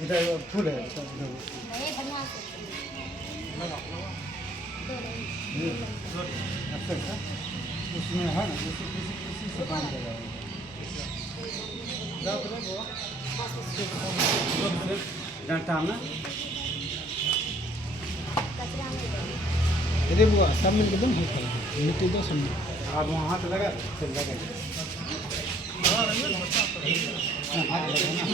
इधर फूल है उसमें है ना किसी से काम कर रहा है डंटा में अरे वो सब मिल के दम मिट्टी दो सब आप वहाँ हाथ लगा फिर लगा हाथ लगाना